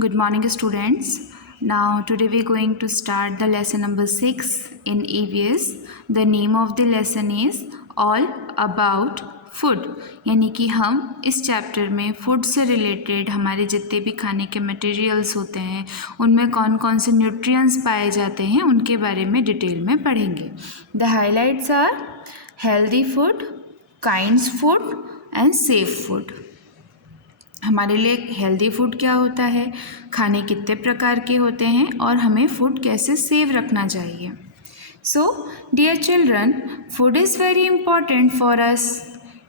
Good morning, students. Now, today we are going to start the lesson number 6 in EVS. The name of the lesson is All About Food. यानी कि हम इस chapter में food से related हमारे जितने भी खाने के मटेरियल्स होते हैं उनमें कौन कौन से न्यूट्रिएंट्स पाए जाते हैं उनके बारे में डिटेल में पढ़ेंगे. The highlights are healthy food, kinds food and safe food. हमारे लिए हेल्दी फूड क्या होता है, खाने कितने प्रकार के होते हैं और हमें फूड कैसे सेव रखना चाहिए. So dear children, food is very important for us.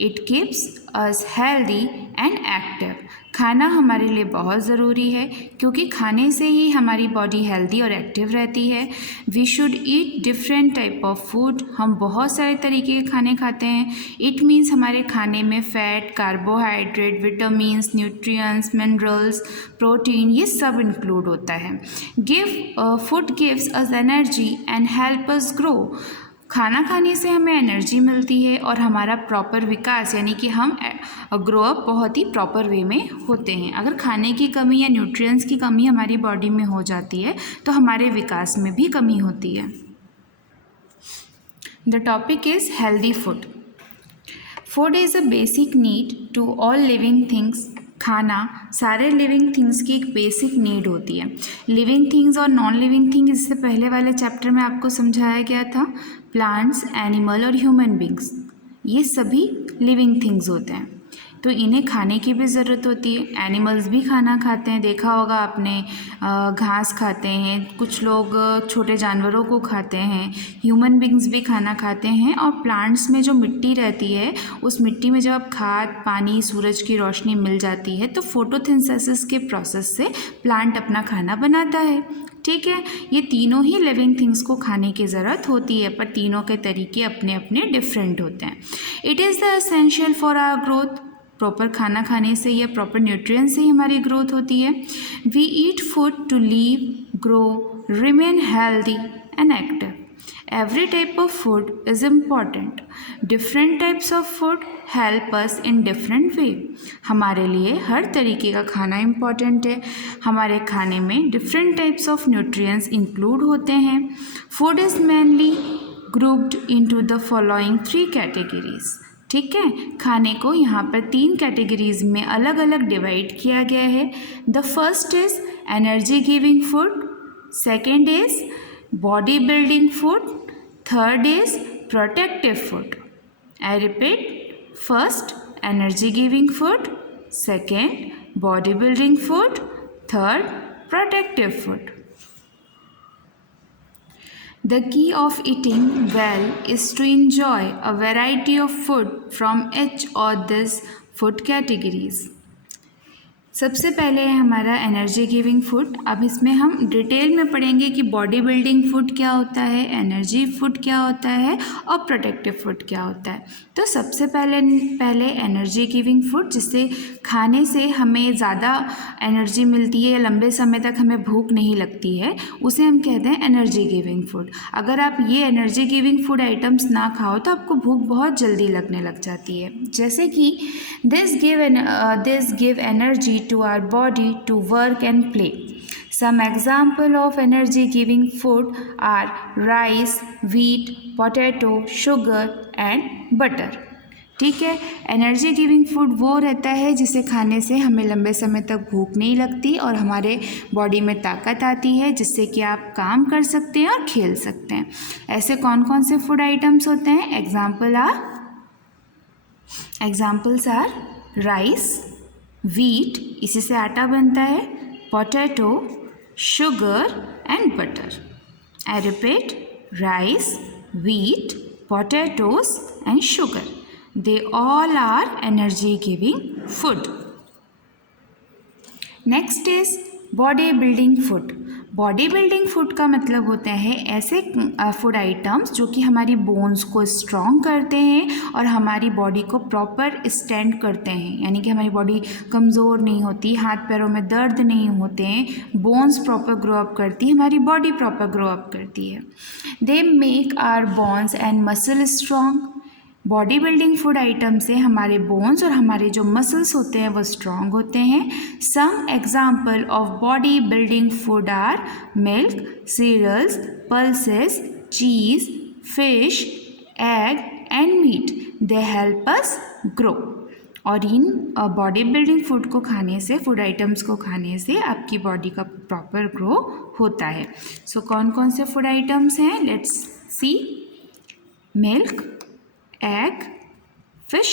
It keeps us healthy and active. खाना हमारे लिए बहुत ज़रूरी है क्योंकि खाने से ही हमारी बॉडी हेल्दी और एक्टिव रहती है. We should eat different type of food. हम बहुत सारे तरीके के खाने खाते हैं. इट मीन्स हमारे खाने में fat, carbohydrate, vitamins, nutrients, minerals, protein ये सब इंक्लूड होता है. Food gives us energy and help us grow. खाना खाने से हमें एनर्जी मिलती है और हमारा प्रॉपर विकास यानी कि हम ग्रो अप बहुत ही प्रॉपर वे में होते हैं. अगर खाने की कमी या न्यूट्रिएंट्स की कमी हमारी बॉडी में हो जाती है तो हमारे विकास में भी कमी होती है. The topic is healthy food. Food is a basic need to all living things. खाना सारे लिविंग थिंग्स की एक बेसिक नीड होती है. लिविंग थिंग्स और नॉन लिविंग थिंग्स इससे पहले वाले चैप्टर में आपको समझाया गया था. प्लांट्स, एनिमल और ह्यूमन बींग्स ये सभी लिविंग थिंग्स होते हैं तो इन्हें खाने की भी ज़रूरत होती है. एनिमल्स भी खाना खाते हैं, देखा होगा आपने, घास खाते हैं, कुछ लोग छोटे जानवरों को खाते हैं. ह्यूमन बींग्स भी खाना खाते हैं. और प्लांट्स में जो मिट्टी रहती है उस मिट्टी में जब खाद, पानी, सूरज की रोशनी मिल जाती है तो फोटोसिंथेसिस के प्रोसेस से प्लांट अपना खाना बनाता है. ठीक है, ये तीनों ही लिविंग थिंग्स को खाने की ज़रूरत होती है पर तीनों के तरीके अपने अपने डिफरेंट होते हैं. It is the essential for our growth. Proper खाना खाने से या प्रॉपर न्यूट्रिएंट्स से ही हमारी ग्रोथ होती है. We eat food to live, grow, remain healthy and active. Every type of food is important. Different types of food help us in different way. हमारे लिए हर तरीके का खाना इम्पॉर्टेंट है. हमारे खाने में different types of nutrients include होते हैं. Food is mainly grouped into the following 3 categories. ठीक है, खाने को यहाँ पर 3 कैटेगरीज में अलग अलग डिवाइड किया गया है. The first is energy giving food, second is body building food, third is protective food. I repeat, first energy giving food, second body building food, third protective food. The key of eating well is to enjoy a variety of food from each of these food categories. सबसे पहले है हमारा energy giving food. अब इसमें हम detail में पढ़ेंगे कि बॉडी बिल्डिंग फूड क्या होता है, एनर्जी फूड क्या होता है और प्रोटेक्टिव फूड क्या होता है. तो सबसे पहले एनर्जी गिविंग फूड, जिससे खाने से हमें ज़्यादा एनर्जी मिलती है या लंबे समय तक हमें भूख नहीं लगती है, उसे हम कहते हैं एनर्जी गिविंग फूड. अगर आप ये एनर्जी गिविंग फूड आइटम्स ना खाओ तो आपको भूख बहुत जल्दी लगने लग जाती है. जैसे कि this give energy to our body to work and play. Some example of energy giving food are rice, wheat, potato, sugar and butter. ठीक है, एनर्जी गिविंग फूड वो रहता है जिसे खाने से हमें लंबे समय तक भूख नहीं लगती और हमारे बॉडी में ताकत आती है जिससे कि आप काम कर सकते हैं और खेल सकते हैं. ऐसे कौन कौन से फूड आइटम्स होते हैं? एग्जाम्पल्स आर राइस, व्हीट, इसी से आटा बनता है, potato, sugar and butter. I repeat, rice, wheat, potatoes and sugar. They all are energy giving food. Next is body building food. Body building food का मतलब होता है ऐसे फूड आइटम्स जो कि हमारी बोन्स को स्ट्रॉन्ग करते हैं और हमारी बॉडी को प्रॉपर स्टैंड करते हैं. यानी कि हमारी बॉडी कमज़ोर नहीं होती, हाथ पैरों में दर्द नहीं होते हैं, बोन्स प्रॉपर ग्रो अप करती है, हमारी बॉडी प्रॉपर ग्रो अप करती है. They make our bones and muscle strong. Body building food item से हमारे बोन्स और हमारे जो मसल्स होते हैं वो स्ट्रॉन्ग होते हैं। Some example of body building food are milk, cereals, pulses, cheese, fish, egg and meat. They help us grow. और इन बॉडी बिल्डिंग फूड को खाने से, फूड आइटम्स को खाने से आपकी बॉडी का प्रॉपर ग्रो होता है। सो कौन कौन से फूड आइटम्स हैं, let's see. Milk, egg, fish,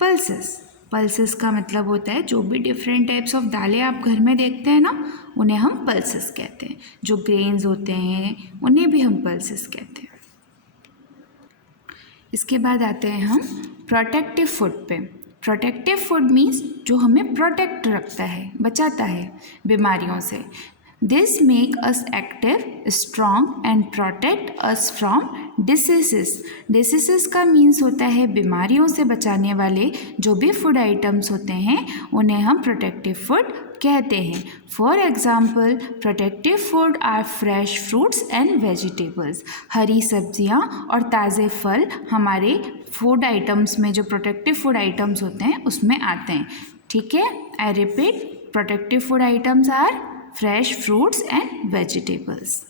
pulses. Pulses का मतलब होता है जो भी डिफरेंट टाइप्स ऑफ दालें आप घर में देखते हैं ना, उन्हें हम पल्सेस कहते हैं। जो ग्रेन्स होते हैं उन्हें भी हम पल्सेस कहते हैं। इसके बाद आते हैं हम प्रोटेक्टिव फूड पे। प्रोटेक्टिव फूड मीन्स जो हमें प्रोटेक्ट रखता है, बचाता है बीमारियों से। This make us active, strong and protect us from diseases. Diseases का मीन्स होता है बीमारियों से बचाने वाले जो भी फूड आइटम्स होते हैं उन्हें हम प्रोटेक्टिव फूड कहते हैं। For example, protective food are fresh fruits and vegetables. हरी सब्जियां और ताज़े फल हमारे फूड आइटम्स में, जो प्रोटेक्टिव फूड आइटम्स होते हैं उसमें आते हैं। ठीक है, I repeat, protective food items are fresh fruits and vegetables.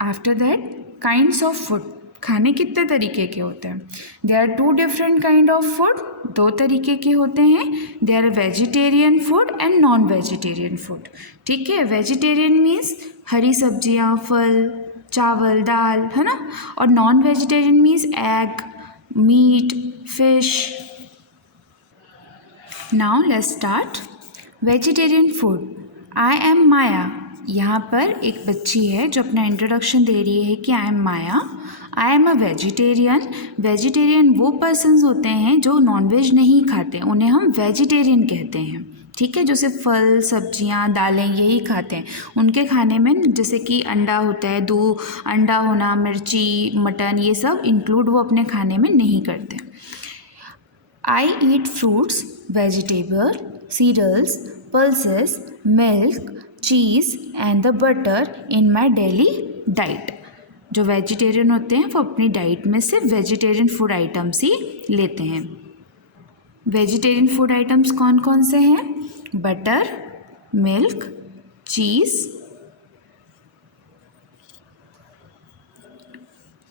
After that, kinds of food. खाने कितने तरीके के होते हैं? They are 2 different kind of food. 2 तरीके के होते हैं। They are vegetarian food and non vegetarian food. ठीक है, वेजिटेरियन मीन्स हरी सब्जियां, फल, चावल, दाल, है ना। और non vegetarian means egg, meat, fish. Now let's start. Vegetarian food. I am Maya. यहाँ पर एक बच्ची है जो अपना इंट्रोडक्शन दे रही है कि आई am Maya, I am a vegetarian. Vegetarian वो पर्सन्स होते हैं जो नॉनवेज नहीं खाते, उन्हें हम वेजिटेरियन कहते हैं। ठीक है, जो सिर्फ फल, सब्जियाँ, दालें यही खाते हैं। उनके खाने में जैसे कि अंडा होता है, अंडा होना, मिर्ची, मटन, ये सब इंक्लूड वो अपने खाने में नहीं करते। I eat fruits, vegetable, cereals, pulses, milk, cheese and the butter in my daily diet. जो वेजिटेरियन होते हैं वो अपनी डाइट में से वेजिटेरियन फूड आइटम्स ही लेते हैं। वेजिटेरियन फूड आइटम्स कौन कौन से हैं? Butter, milk, cheese,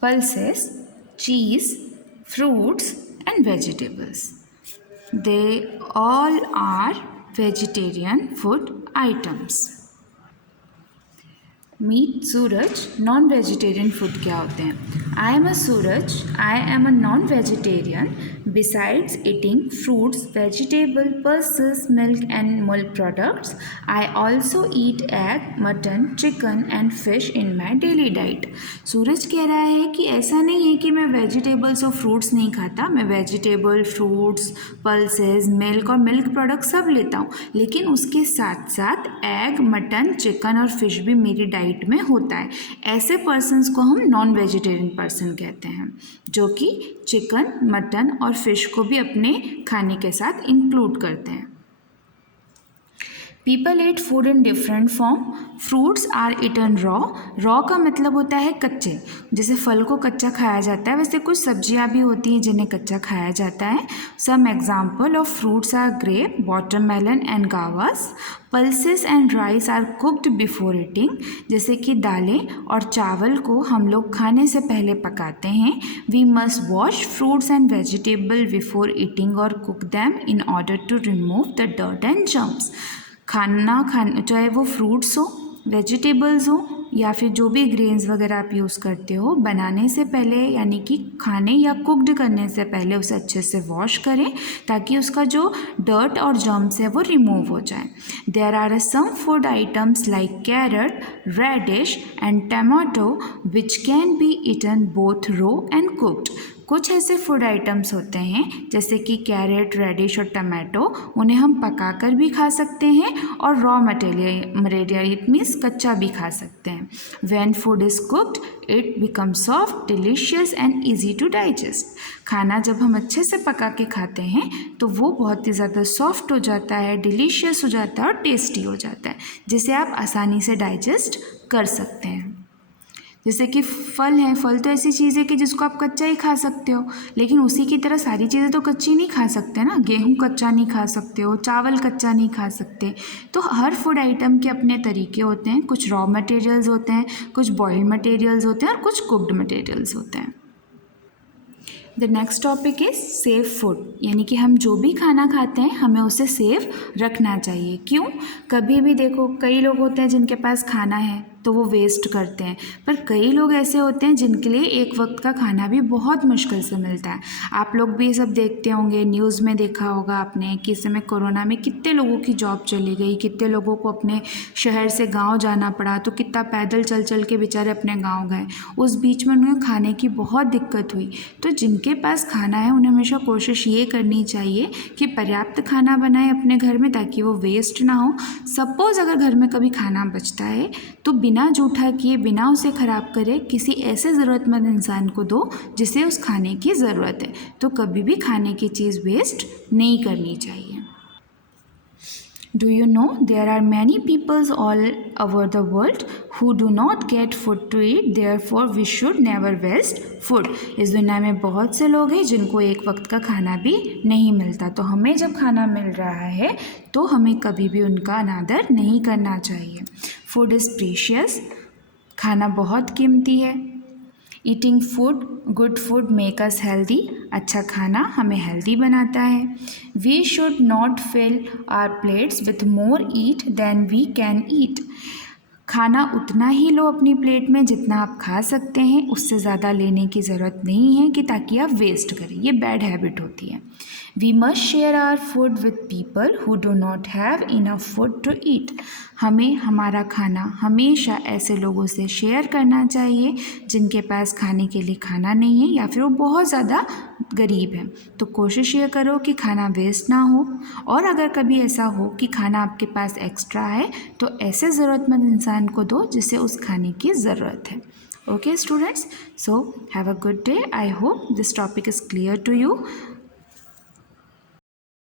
pulses, cheese, fruits and vegetables. They all are vegetarian food items. Meet, Suraj, non vegetarian food क्या होते हैं? I am a Suraj, I am a non vegetarian. Besides eating fruits, vegetable, pulses, milk and milk products, I also eat egg, mutton, chicken and fish in my daily diet. Suraj कह रहा है कि ऐसा नहीं है कि मैं वेजिटेबल्स और फ्रूट्स नहीं खाता, मैं वेजिटेबल, फ्रूट्स, पल्सेस, मिल्क और मिल्क प्रोडक्ट सब लेता हूँ, लेकिन उसके साथ साथ एग, मटन, चिकन और फिश भी मेरी डाइट में होता है। ऐसे पर्सन्स को हम नॉन वेजिटेरियन पर्सन कहते हैं, जो कि चिकन, मटन और फिश को भी अपने खाने के साथ इंक्लूड करते हैं। People eat food in different form. Fruits are eaten raw. Raw का मतलब होता है कच्चे। जैसे फल को कच्चा खाया जाता है, वैसे कुछ सब्जियां भी होती हैं जिन्हें कच्चा खाया जाता है। Some example of fruits are grape, watermelon and guavas. Pulses and rice are cooked before eating. जैसे कि दालें और चावल को हम लोग खाने से पहले पकाते हैं। We must wash fruits and vegetable before eating और cook them in order to remove the dirt and germs. खाना चाहे वो फ्रूट्स हो, वेजिटेबल्स हो या फिर जो भी ग्रेन्स वगैरह आप यूज़ करते हो, बनाने से पहले यानी कि खाने या कुक्ड करने से पहले उसे अच्छे से वॉश करें ताकि उसका जो डर्ट और जर्म्स है वो रिमूव हो जाए। There are some food items like carrot, radish and tomato which can be eaten both raw and cooked. कुछ ऐसे फूड आइटम्स होते हैं जैसे कि कैरेट, रेडिश और टमाटो, उन्हें हम पकाकर भी खा सकते हैं और रॉ मटेरियल इट मीन्स कच्चा भी खा सकते हैं। When food is cooked it become soft, delicious and easy to digest. खाना जब हम अच्छे से पका के खाते हैं तो वो बहुत ही ज़्यादा सॉफ्ट हो जाता है, डिलीशियस हो जाता है और टेस्टी हो जाता है, जिसे आप आसानी से डाइजेस्ट कर सकते हैं। जैसे कि फल है, फल तो ऐसी चीज़ है कि जिसको आप कच्चा ही खा सकते हो, लेकिन उसी की तरह सारी चीज़ें तो कच्ची नहीं खा सकते ना। गेहूँ कच्चा नहीं खा सकते हो, चावल कच्चा नहीं खा सकते। तो हर फूड आइटम के अपने तरीके होते हैं, कुछ रॉ मटेरियल्स होते हैं, कुछ बॉइल्ड मटेरियल्स होते हैं और कुछ कुक्ड मटेरियल्स होते हैं। The next topic is safe food, यानी कि हम जो भी खाना खाते हैं हमें उसे सेफ रखना चाहिए। क्यों? कभी भी देखो, कई लोग होते हैं जिनके पास खाना है तो वो वेस्ट करते हैं, पर कई लोग ऐसे होते हैं जिनके लिए एक वक्त का खाना भी बहुत मुश्किल से मिलता है। आप लोग भी ये सब देखते होंगे, न्यूज़ में देखा होगा आपने कि इस समय कोरोना में कितने लोगों की जॉब चली गई, कितने लोगों को अपने शहर से गांव जाना पड़ा, तो कितना पैदल चल चल के बेचारे अपने गांव गए। उस बीच में उन्हें खाने की बहुत दिक्कत हुई। तो जिनके पास खाना है उन्हें हमेशा कोशिश ये करनी चाहिए कि पर्याप्त खाना बनाए अपने घर में, ताकि वो वेस्ट ना हो। सपोज़ अगर घर में कभी खाना बचता है तो बिना जूठा किए, बिना उसे ख़राब करे, किसी ऐसे ज़रूरतमंद इंसान को दो जिसे उस खाने की ज़रूरत है। तो कभी भी खाने की चीज़ वेस्ट नहीं करनी चाहिए। Do you know there are many peoples all over the world who do not get food to eat, therefore we should never waste food. इस दुनिया में बहुत से लोग हैं जिनको एक वक्त का खाना भी नहीं मिलता, तो हमें जब खाना मिल रहा है तो हमें कभी भी उनका अनादर नहीं करना चाहिए। फूड इज़ प्रीशियस, खाना बहुत कीमती है। Eating food, good food make us healthy, अच्छा खाना हमें हेल्दी बनाता है। We should not fill our plates with more eat than we can eat. खाना उतना ही लो अपनी प्लेट में जितना आप खा सकते हैं, उससे ज़्यादा लेने की ज़रूरत नहीं है कि ताकि आप वेस्ट करें, ये बैड हैबिट होती है। We must share our food with people who do not have enough food to eat. हमें हमारा खाना हमेशा ऐसे लोगों से शेयर करना चाहिए जिनके पास खाने के लिए खाना नहीं है या फिर वो बहुत ज़्यादा गरीब हैं। तो कोशिश ये करो कि खाना वेस्ट ना हो, और अगर कभी ऐसा हो कि खाना आपके पास एक्स्ट्रा है तो ऐसे ज़रूरतमंद इंसान को दो जिसे उस खाने की ज़रूरत है। Okay students, so have a good day. I hope this topic is clear to you.